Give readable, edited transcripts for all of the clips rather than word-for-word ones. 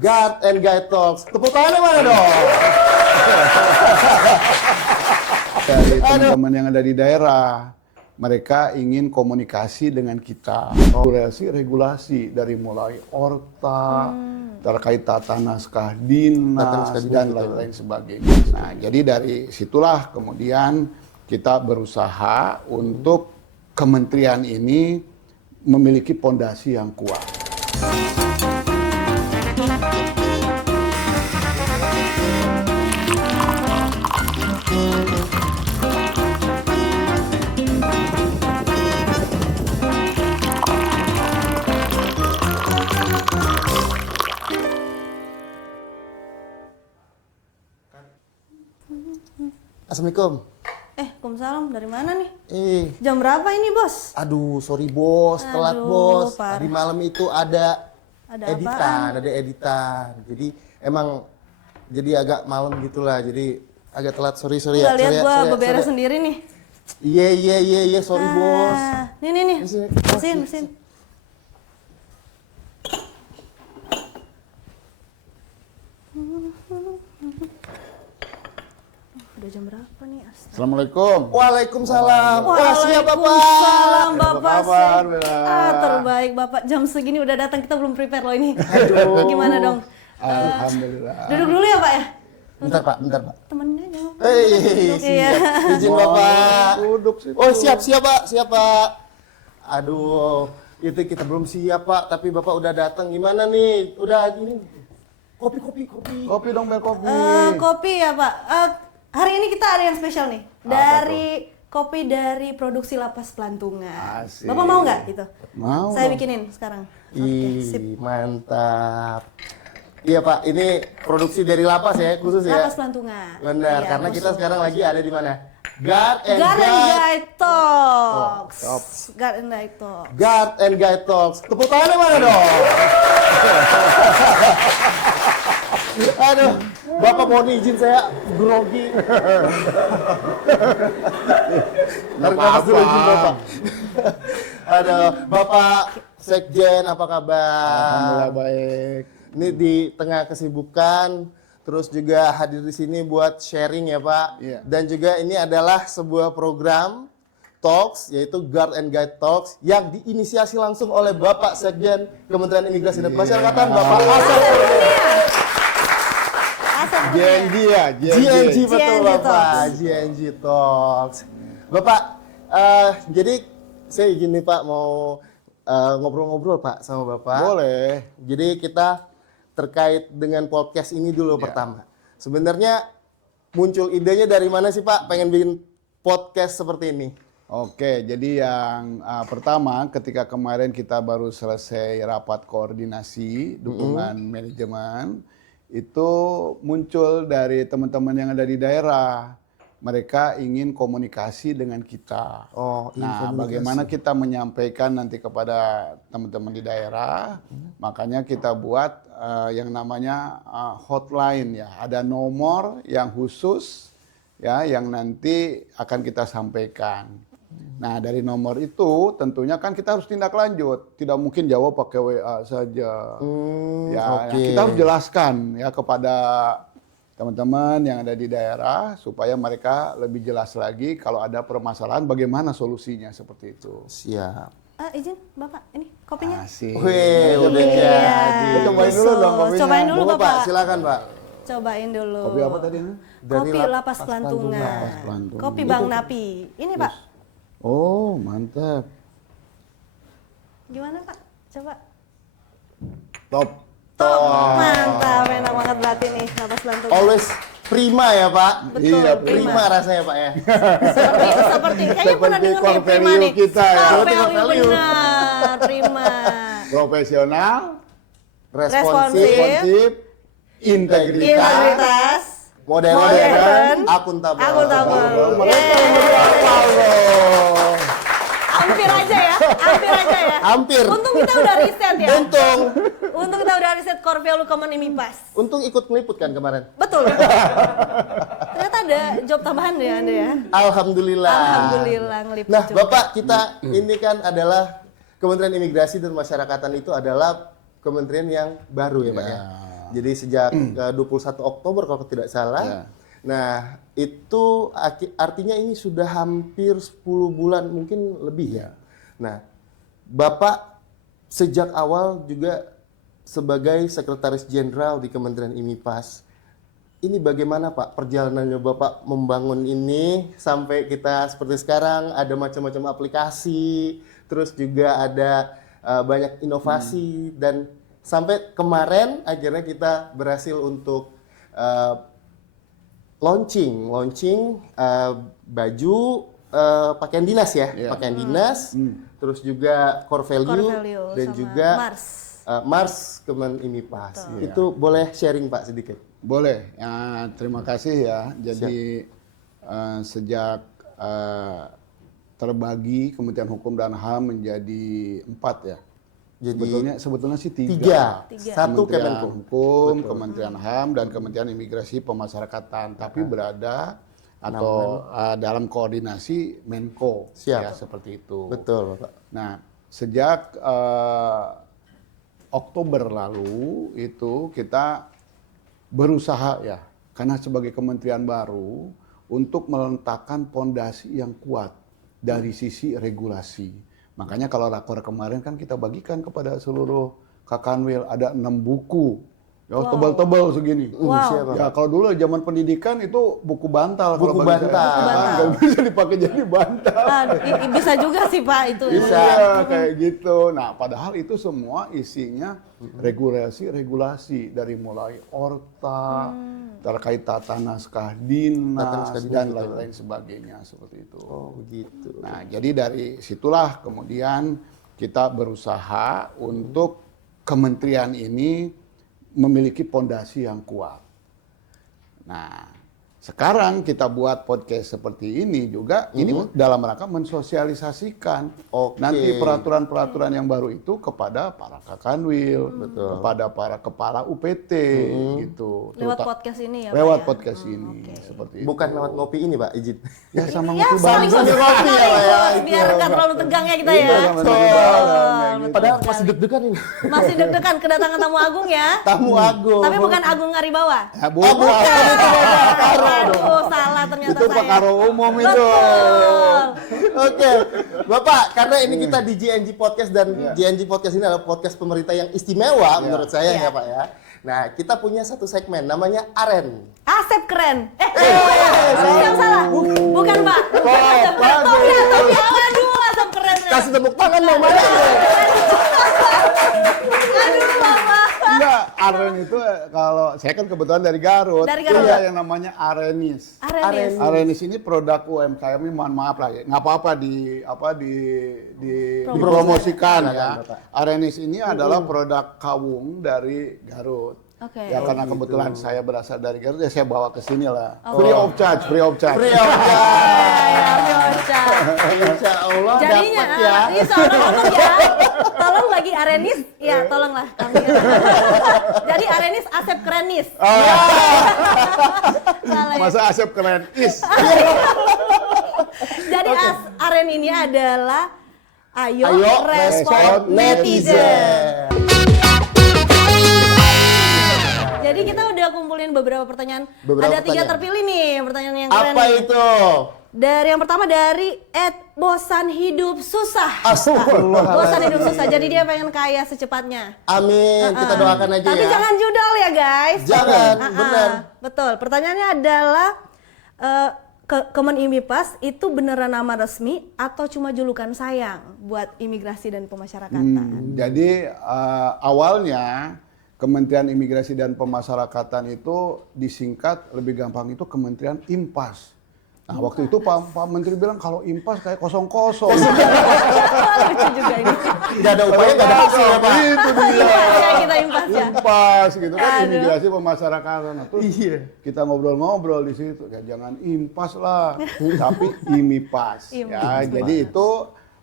Guard and Guide Talks. Tepuk tangannya mana dong? Dari teman-teman yang ada di daerah, mereka ingin komunikasi dengan kita. Regulasi dari mulai orta, terkait tata naskah dinas, dan lain-lain sebagainya. Nah, jadi dari situlah kemudian kita berusaha untuk kementerian ini memiliki pondasi yang kuat. Assalamualaikum. Waalaikumsalam. Dari mana nih? Jam berapa ini, Bos? Aduh, sorry bos, telat bos. Parah. Tadi malam itu ada apaan? editan. Jadi emang jadi agak malam gitulah. Jadi agak telat. Sorry Udah ya. lihat gua sorry, beberes sorry. sendiri nih. Iya, sorry bos. Nih. Mesin. Udah jam berapa nih? Assalamualaikum. Waalaikumsalam. Wah, siap Bapak. Waalaikumsalam, Bapak. Apa kabar, Bella? Terbaik, Bapak. Jam segini udah datang, kita belum prepare loh ini. Aduh. Gimana dong? Alhamdulillah. Duduk dulu ya, Pak ya? Bentar Pak. Temennya aja. Siap. Izin Bapak. Duduk sih. Oh, siap Pak. Aduh, itu kita belum siap Pak, tapi Bapak udah datang. Gimana nih? Udah gini. Kopi. Kopi dong, Bel, kopi. Kopi ya, Pak. Hari ini kita ada yang spesial nih. Kopi dari produksi Lapas Pelantungan. Asik. Bapak mau nggak gitu? Mau. Saya dong. bikinin sekarang. Ih, mantap. Iya Pak, ini produksi dari Lapas ya, khusus ya? Lapas Pelantungan. Benar, Iya, karena kita khusus. sekarang lagi ada di mana? Guard and Guide Talks. Oh, Guard and Guide Talks. Guard and Guide Talks. Tepuk tangannya mana dong? Aduh, Bapak mohon izin saya grogi. Nggak apa-apa. Bapak. Aduh, Bapak Sekjen apa kabar? Alhamdulillah baik. Ini di tengah kesibukan, terus juga hadir di sini buat sharing ya Pak. Iya. Dan juga ini adalah sebuah program Talks, yaitu Guard and Guide Talks, yang diinisiasi langsung oleh Bapak Sekjen Kementerian Imigrasi dan Pemasyarakatan, Bapak Asep. GNG ya, GNG betul GNG Bapak, Talks. GNG Talks. Bapak, jadi saya izin nih Pak mau ngobrol-ngobrol Pak sama Bapak. Boleh. Jadi kita terkait dengan podcast ini dulu pertama. Sebenarnya muncul idenya dari mana sih Pak pengen bikin podcast seperti ini? Oke, jadi yang pertama ketika kemarin kita baru selesai rapat koordinasi dukungan manajemen, itu muncul dari teman-teman yang ada di daerah. Mereka ingin komunikasi dengan kita. Nah, bagaimana kita menyampaikan nanti kepada teman-teman di daerah? Makanya kita buat yang namanya hotline ya. Ada nomor yang khusus ya yang nanti akan kita sampaikan. Nah, dari nomor itu tentunya kan kita harus tindak lanjut. Tidak mungkin jawab pakai WA saja. Kita harus jelaskan ya kepada teman-teman yang ada di daerah supaya mereka lebih jelas lagi kalau ada permasalahan bagaimana solusinya seperti itu. Siap. Izin Bapak, ini kopinya. Asik. Wih, udah Iya. jadi. Kita cobain dulu dong kopinya. Cobain dulu Monggo, Bapak. Silakan Pak. Cobain dulu. Kopi apa tadi? Dari Kopi Lapas Lapas Pelantungan. Pelantungan. Kopi Bang Napi. Ini Pak. Oh, mantap. Gimana Pak? Coba. Top. Mantap, enak banget berarti nih Lapas Pelantungan. Always prima ya Pak. Betul, Iya, Prima rasanya Pak ya. Seperti kayaknya pernah Seperti denger nih core Prima value nih. kita ya. Core Betul, value value. benar, Prima. Profesional, Responsif, responsif, integritas. Integritas, modern, akuntabel. akuntabel. Mereka Yeay. yang berapal loh. Hampir aja ya. Hampir. Untung kita udah riset ya. Untung kita udah riset core value common IMIPAS. Untung ikut meliput kan kemarin. Betul. Ternyata ada job tambahan ya Anda ya. Alhamdulillah. Alhamdulillah ngeliput Nah, juga. Bapak, kita ini kan adalah Kementerian Imigrasi dan Pemasyarakatan itu adalah kementerian yang baru ya Pak ya. Jadi sejak 21 Oktober kalau tidak salah. Ya. Nah, itu artinya ini sudah hampir 10 bulan mungkin lebih ya. Nah, Bapak sejak awal juga sebagai Sekretaris Jenderal di Kementerian IMIPAS. Ini bagaimana Pak perjalanannya Bapak membangun ini sampai kita seperti sekarang ada macam-macam aplikasi, terus juga ada banyak inovasi dan sampai kemarin akhirnya kita berhasil untuk launching baju pakaian dinas ya, pakaian dinas, terus juga core value dan sama juga Mars Kemen IMIPAS. Itu boleh sharing Pak sedikit? Boleh. Ya, terima kasih ya. Jadi sejak terbagi Kementerian Hukum dan HAM menjadi 4 ya. Jadi Sebetulnya sih 3. Tiga. Satu Kementerian Kemenko. Hukum, Kementerian HAM, dan Kementerian Imigrasi Pemasyarakatan. Tapi berada atau dalam koordinasi Menko. Siap. Ya, seperti itu. Betul Bapak. Nah, sejak Oktober lalu itu kita berusaha ya, karena sebagai kementerian baru untuk meletakkan pondasi yang kuat dari sisi regulasi. Makanya kalau rakor kemarin kan kita bagikan kepada seluruh Kakanwil ada 6 buku. Ya, tebal-tebal segini. Wow. Ya kalau dulu zaman pendidikan itu buku bantal. Buku kalau bagi bantal. saya. Nggak bisa dipakai jadi bantal. Bisa juga sih Pak itu. Bisa. Iya, kayak gitu. Nah, padahal itu semua isinya regulasi dari mulai Orta, terkait tata naskah dinas, dan lain-lain sebagainya seperti itu. Oh begitu. Nah, jadi dari situlah kemudian kita berusaha untuk kementerian ini memiliki pondasi yang kuat. Nah, sekarang kita buat podcast seperti ini juga, ini dalam rangka mensosialisasikan nanti peraturan-peraturan yang baru itu kepada para Kakanwil, kepada para kepala UPT, gitu. Lewat podcast ini ya Pak Lewat ya? podcast ini, seperti itu. Bukan lewat ngopi ini Pak, izin. Ya sama Ya, ngopi saling bareng. ngopi ya, Pak, ya. biar nggak terlalu tegang ya kita Iya, ya. sama ngopi bareng, kayak gitu. Padahal masih deg-degan ini. Masih deg-degan kedatangan tamu agung ya. Tamu agung. Tapi bukan Agung Ngaribawa. Ya, bukan. Aduh, salah ternyata Itu saya. Pakaro umum itu. Betul. Oke, Bapak, karena ini kita di GNG Podcast dan GNG Podcast ini adalah podcast pemerintah yang istimewa menurut saya ya Pak ya. Nah, kita punya satu segmen namanya Aren. Asep keren. Yang salah. Bukan Pak. Asep keren. Tapi aduh, Asep keren. Kasih tepuk tangan dong, mana? Aduh, Bapak. Enggak, Aren itu kalau saya kan kebetulan dari Garut. Dari Garut. Iya, yang namanya Arenis. Arenis. Arenis ini produk UMKM ini, mohon maaf lah ya, nggak apa-apa dipromosikan ya. Arenis ini adalah produk kawung dari Garut. Oke. Ya karena kebetulan saya berasal dari Garut, ya saya bawa ke sini lah. Free of charge. Free of charge. Insya Allah Jadinya, dapat ya. ini seorang ngomong ya. Tolong bagi Arenis, ya tolonglah kami. Jadi Arenis Asep Kerenis. Salah ya. Masa Asep keren is. Jadi Aren ini adalah Ayo respon Respon Netizen. netizen. Jadi kita udah kumpulin beberapa pertanyaan. Ada 3 terpilih nih pertanyaan yang keren. Apa nih. itu? Dari yang pertama dari @bosan hidup susah. Astagfirullah. Bosan hidup susah. Jadi dia pengen kaya secepatnya. Amin, kita doakan aja Tapi ya. jangan judal ya guys. Jangan, benar. Betul. Pertanyaannya adalah Kemen IMIPAS itu beneran nama resmi atau cuma julukan sayang buat imigrasi dan pemasyarakatan? Jadi awalnya Kementerian Imigrasi dan Pemasyarakatan itu disingkat lebih gampang itu Kementerian IMPAS. Nah waktu itu Pak Menteri bilang kalau IMPAS kayak kosong-kosong. Lucu juga ini. Tidak ada upaya, tidak ada hasil ya Pak. Itu dia. Iya, kita IMPAS ya. IMPAS gitu kan, Aduh. imigrasi pemasyarakatan. Nah, terus Iya. kita ngobrol-ngobrol di situ, ya jangan IMPAS lah, tapi IMIPAS. Ya, jadi itu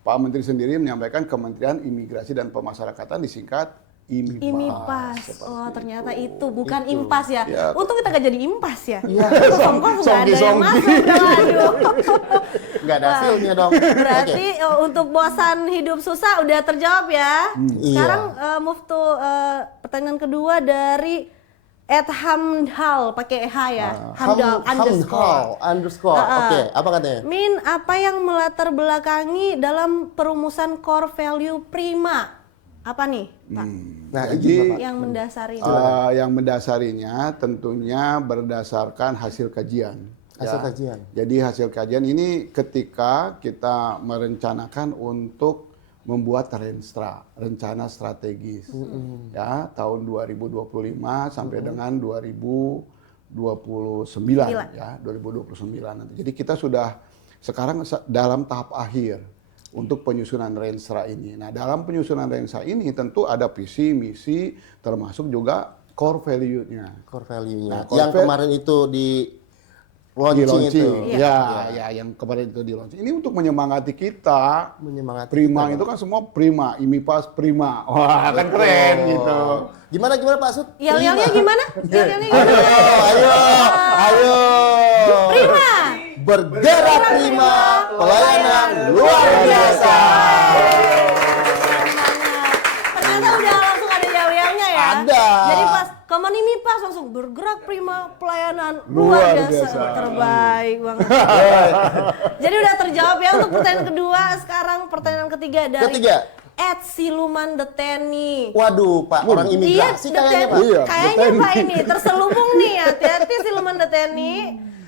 Pak Menteri sendiri menyampaikan Kementerian Imigrasi dan Pemasyarakatan disingkat IMIPAS. IMIPAS. Oh, ternyata itu bukan IMPAS ya. Ya. Untung kita gak jadi IMPAS ya. Iya. Songkos nggak ada yang Songki-songki. masuk. Aduh. Nggak ada hasilnya dong. Berarti untuk bosan hidup susah udah terjawab ya. Iya. Sekarang move to pertanyaan kedua dari @hamdal pakai H ya. Hamdal underscore. Oke, apa katanya? Min, apa yang melatar belakangi dalam perumusan core value Prima? Apa nih, Pak? Nah, Jadi, izin, Bapak. Yang mendasari. Yang mendasarinya tentunya berdasarkan hasil kajian. Hasil kajian. Jadi hasil kajian ini ketika kita merencanakan untuk membuat rencana strategis, ya tahun 2025 sampai dengan 2029 ya 2029 nanti. Jadi kita sudah sekarang dalam tahap akhir untuk penyusunan Renstra ini. Nah, dalam penyusunan Renstra ini tentu ada visi, misi, termasuk juga core value-nya. Core value-nya. Nah, core yang kemarin itu di launching itu. Ya, yang kemarin itu di launching. Ini untuk menyemangati kita. Menyemangati Prima kita, itu kan semua prima, IMIPAS prima. Wah, kan keren gitu. Gimana Pak Sud? Yel-yelnya gimana? Yel-yelnya gimana? Ayo. Prima. Bergerak prima, pelayanan luar biasa. Ternyata udah langsung ada yel-yelnya ya. Ada. Jadi pas Common IMIPAS langsung bergerak prima, pelayanan luar biasa. Terbaik banget. Jadi udah terjawab ya untuk pertanyaan kedua. Sekarang pertanyaan ketiga dari @siluman_deteni. Waduh, Pak, orang imigrasi kayaknya, Pak. Iya, Kayaknya Deteni. Pak ini terselubung nih, hati-hati Siluman_deteni.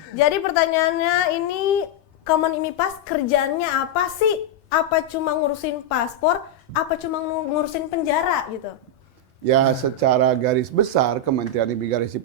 Jadi pertanyaannya ini, Common IMIPAS kerjaannya apa sih? Apa cuma ngurusin paspor? Apa cuma ngurusin penjara gitu? Ya, secara garis besar Kementerian Imigrasi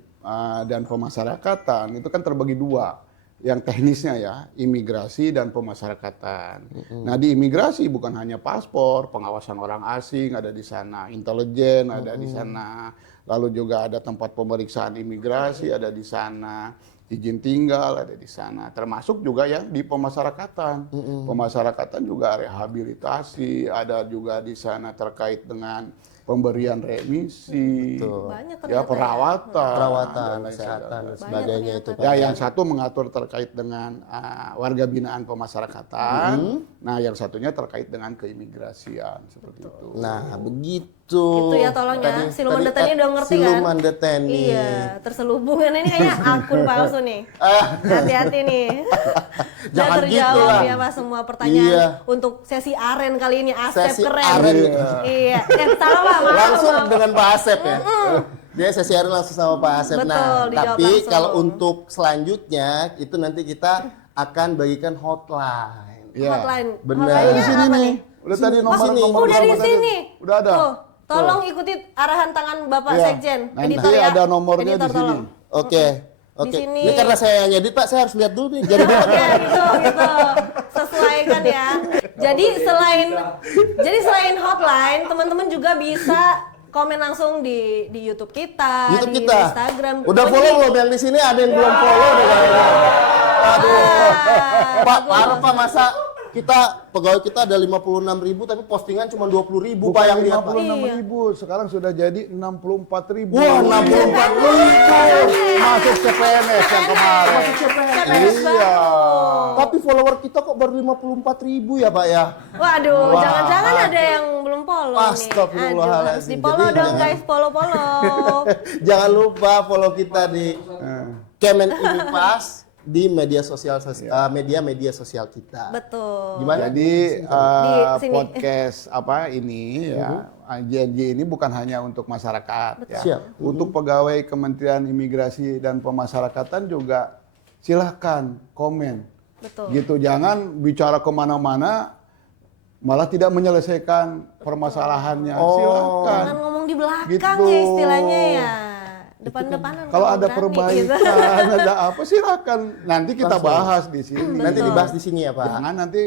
dan Pemasyarakatan itu kan terbagi dua. Yang teknisnya ya, imigrasi dan pemasyarakatan. Nah, di imigrasi bukan hanya paspor, pengawasan orang asing ada di sana, intelijen ada di sana, lalu juga ada tempat pemeriksaan imigrasi ada di sana, izin tinggal ada di sana, termasuk juga yang di pemasyarakatan. Pemasyarakatan juga rehabilitasi ada juga di sana terkait dengan pemberian remisi, Banyak ya ternyata perawatan, kesehatan dan Banyak sebagainya ternyata. itu, Pak. ya, yang satu mengatur terkait dengan warga binaan pemasyarakatan, nah yang satunya terkait dengan keimigrasian seperti itu. Nah, begitu. Itu ya tolong ya, Siluman_deteni udah ngerti kan? Siluman_deteni. Iya, terselubungan ini kayaknya akun palsu nih. Hati-hati nih. Udah Jangan terjawab gitu lah. ya Pak semua pertanyaan Iya. untuk sesi aren kali ini. Asep Sesi keren. aren. Iya, salah Pak. Maaf, Langsung maaf. dengan Pak Asep ya. Dia sesi hari langsung sama Pak Asep. Betul, Nah, dijawab tapi langsung. kalau untuk selanjutnya itu nanti kita akan bagikan hotline. Ya. Hotline. Benar. Hotline-nya Di sini apa nih, udah tadi nomor sini. Udah di berapa tadi? sini. Udah ada. Tuh, tolong ikuti arahan tangan Bapak Iya. Sekjen. Nanti Editor ya. ada nomornya Editor, di sini. tolong. Oke. Di Oke. sini. Ini karena saya ngedit, Pak, saya harus lihat dulu nih. Jadi Ya gitu. Sesuaikan ya. Jadi selain hotline, teman-teman juga bisa komen langsung di YouTube kita, YouTube di kita. Instagram. Udah follow belum yang di sini? Ada yang belum follow deh kayaknya. Aduh. Pak, parah Pak, masa kita pegawai kita ada 56.000 tapi postingan cuma 20.000 Pak yang lihat, Pak. 56.000, sekarang sudah jadi 64.000. Wah, 64.000. Masuk CPNS yang kemarin. Masuk CPNS. Iya. Tapi follower kita kok baru 54.000 ya, Pak ya? Waduh, Wah. jangan-jangan ada yang belum follow nih. Astagfirullahaladzim. Aduh, harus di-follow Jadi dong jangan- guys, follow-follow. Jangan lupa follow kita di Kemen IMIPAS di media sosial media sosial kita. Betul. Gimana? Jadi Di sini. podcast apa ini ya, JNJ ini bukan hanya untuk masyarakat ya. Siap. Untuk pegawai Kementerian Imigrasi dan Pemasyarakatan juga silahkan komen. Betul. Gitu, jangan bicara kemana-mana malah tidak menyelesaikan permasalahannya. Silahkan. Jangan ngomong di belakang Gitu. ya istilahnya ya. Depan-depanan. Kalau ada berani, perbaikan, gitu. ada apa silakan. Nanti kita bahas di sini. Nanti dibahas di sini ya, Pak. Jangan nanti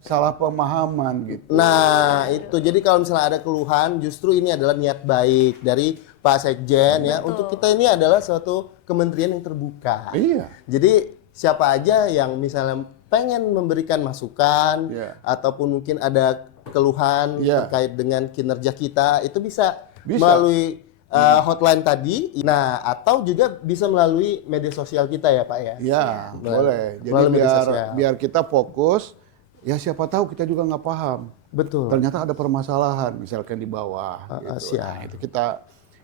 salah pemahaman gitu. Nah, itu. Jadi kalau misalnya ada keluhan, justru ini adalah niat baik dari Pak Sekjen ya. Untuk kita ini adalah suatu kementerian yang terbuka. Iya. Jadi siapa aja yang misalnya pengen memberikan masukan Iya. ataupun mungkin ada keluhan Iya. terkait dengan kinerja kita, itu bisa Bisa. melalui hotline tadi. Nah, atau juga bisa melalui media sosial kita ya, Pak ya. Iya, boleh. Jadi Melalui media sosial. biar kita fokus, ya siapa tahu kita juga nggak paham. Betul. Ternyata ada permasalahan, misalkan di bawah. Gitu. siap. Nah, itu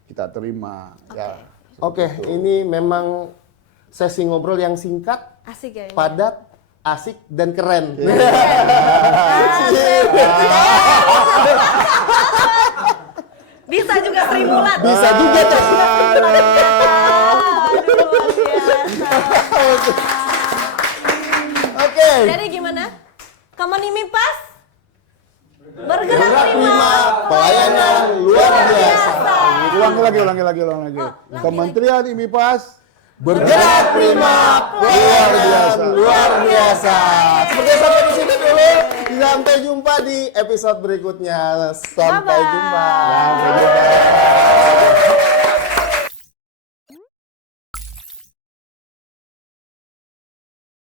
kita terima. Ya. Oke, ini memang sesi ngobrol yang singkat, Asik ya. padat, asik, dan keren. Bisa juga Sri Mulat. Bisa juga tuh. Aduh, luar biasa. Oke. Jadi gimana? Kaman ini pas? Bergerak Gerak prima. prima, pelayanan luar biasa. Ulangi lagi. Kementerian IMIPAS Bergerak prima, pelayanan luar biasa. Seperti sampai di sini dulu. Sampai jumpa di episode berikutnya. Sampai Bye-bye. jumpa. Sampai jumpa.